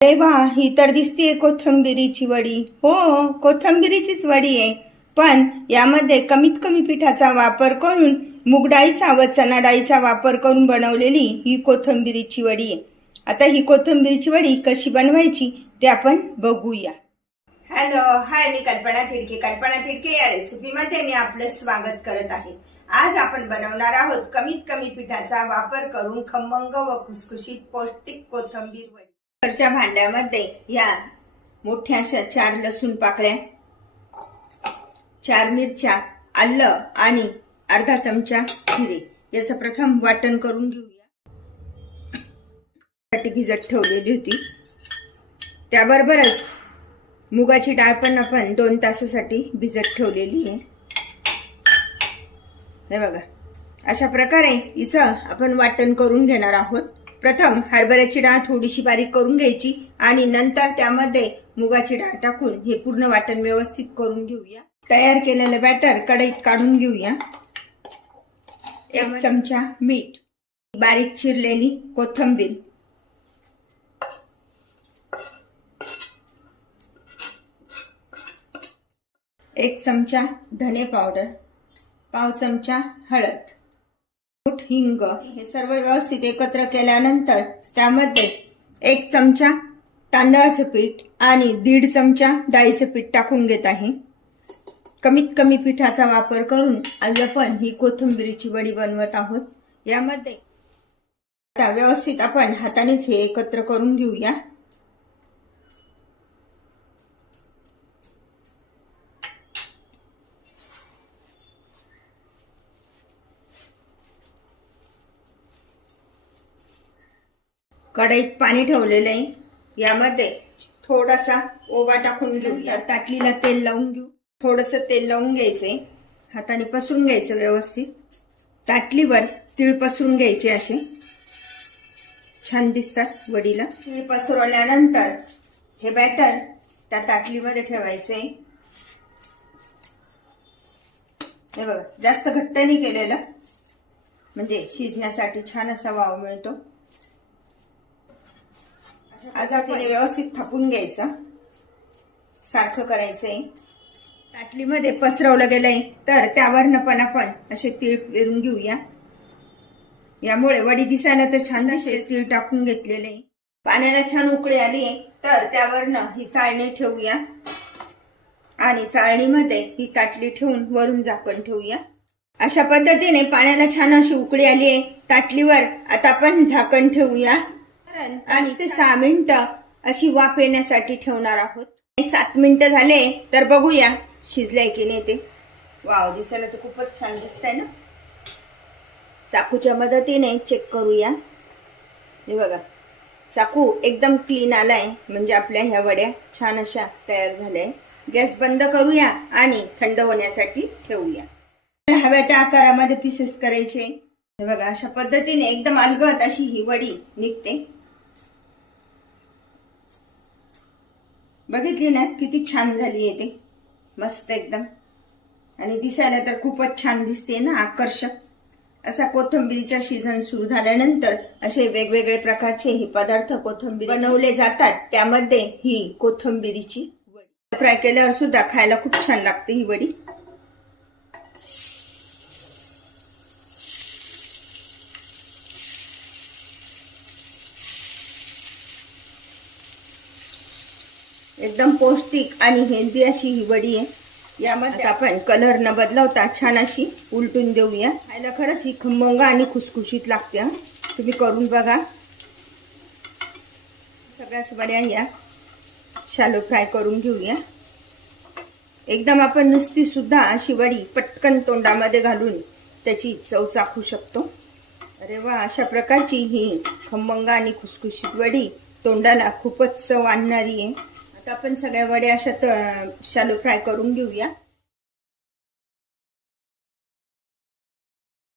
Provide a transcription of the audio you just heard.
अरे वा, ही तर दिसतीये कोथिंबिरीची वडी. हो, कोथिंबिरीचीच वडी आहे. पण यामध्ये कमीत कमी पिठाचा वापर करून मूग डाळीचा व चणा डाळीचा वापर करून बनवलेली ही कोथिंबिरीची वडी आहे. आता ही कोथिंबिरीची वडी कशी बनवायची ते आपण बघूया. हॅलो, हाय, मी कल्पना तिडके. कल्पना तिडके या रेसिपीमध्ये मी आपलं स्वागत करत आहे. आज आपण बनवणार आहोत कमीत कमी पिठाचा वापर करून खमंग व खुसखुशीत पौष्टिक कोथिंबीर वडी. घरच्या भांड्यामध्ये या मोठ्या अशा 4 लसूण पाकळ्या, 4 मिरच्या, आलं आणि अर्धा चमचा जिरे याचं प्रथम वाटण करून घेऊया. साठी भिजत ठेवलेली होती. त्याबरोबरच मुगाची डाळ पण आपण 2 तासासाठी भिजत ठेवलेली आहे. हे बघा, अशा प्रकारे हिचं आपण वाटण करून घेणार आहोत. प्रथम हरभऱ्याची डाळ थोडीशी बारीक करून घ्यायची आणि नंतर त्यामध्ये मुगाची डाळ टाकून हे पूर्ण वाटण व्यवस्थित करून घेऊया. तयार केलेलं बॅटर कढईत काढून घेऊया. 1 चमचा मीठ, बारीक चिरलेली कोथिंबीर, एक चमचा धने पावडर, पाव चमचा हळद, हिंग, हे सर्व व्यवस्थित एकत्र केल्यानंतर त्यामध्ये 1 चमचा तांदळाचं पीठ आणि 1.5 चमचा डाळीचं पीठ टाकून घेत आहे. कमीत कमी पिठाचा वापर करून आज आपण ही कोथिंबीरीची वडी बनवत आहोत. यामध्ये आता व्यवस्थित आपण हातानेच हे एकत्र करून घेऊया. कढईत पाणी ठेवलेलं आहे. यामध्ये थोडासा ओवा टाकून घेऊया. ताटलीला तेल लावून घेऊ. थोडंसं तेल लावून घ्यायचंय. हाताने पसरून घ्यायचं व्यवस्थित. ताटलीवर तीळ पसरून घ्यायचे, असे छान दिसतात वडीला. तीळ पसरवल्यानंतर हे बॅटर त्या ताटलीमध्ये ठेवायचंय. हे बघा, जास्त घट्ट नाही केलेलं, म्हणजे शिजण्यासाठी छान असा वाव मिळतो. आज आपण व्यवस्थित थापून घ्यायचं, सारखं करायचंय. ताटलीमध्ये पसरवलं गेलंय तर त्यावरनं पण आपण असे तीळ पेरून घेऊया. यामुळे वडी दिसायला तर छान दिसेल. तीळ टाकून घेतलेले. पाण्याला छान उकळी आली तर त्यावरनं ही चाळणी ठेवूया आणि चाळणीमध्ये ही ताटली ठेवून वरून झाकण ठेवूया. अशा पद्धतीने पाण्याला छान अशी उकळी आली आहे. ताटलीवर आता आपण झाकण ठेवूया. 5 ते 6 मिनिटं अशी वाफ येण्यासाठी ठेवणार आहोत. 7 मिनिटं झाले तर बघूया शिजलंय की नाही ते. वाव, दिसायला तर खूपच छान दिसतंय ना. चाकूच्या मदतीने चेक करूया. हे बघा, चाकू एकदम क्लीन आलाय, म्हणजे आपल्या ह्या वड्या छान अशा तयार झाल्या. गॅस बंद करूया आणि थंड होण्यासाठी ठेवूया. हव्या त्या आकारामध्ये पीसेस करायचे. हे बघा, अशा पद्धतीने एकदम अलगद अशी ही वडी निघते. बघितली ना किती छान झाली आहे ते, मस्त एकदम. आणि दिसायला तर खूपच छान दिसते ना, आकर्षक. असा कोथिंबीरीचा सीझन सुरू झाल्यानंतर असे वेगवेगळे प्रकारचे हे पदार्थ कोथिंबीर बनवले जातात. त्यामध्ये ही कोथिंबीरीची वडी फ्राय केल्यावर सुद्धा खायला खूप छान लागते ही वडी. एकदम पौष्टिक आणि हेल्दी अशी ही वडी आहे. यामध्ये आपण कलर न बदलवता छान अशी उलटून देऊया. खायला खरंच ही खमंग आणि खुसखुशीत लागते. तुम्ही करून बघा. सगळ्याच वड्या या शॅलो फ्राय करून घेऊया. एकदम आपण नुसती सुद्धा अशी वडी पटकन तोंडामध्ये घालून त्याची चव चाखू शकतो. अरे वा, अशा प्रकारची ही खमंग आणि खुसखुशीत वडी तोंडाला खूपच चव आणणारी आहे. आपण सगळ्या वड्या अशा शॅलो फ्राय करून घेऊया.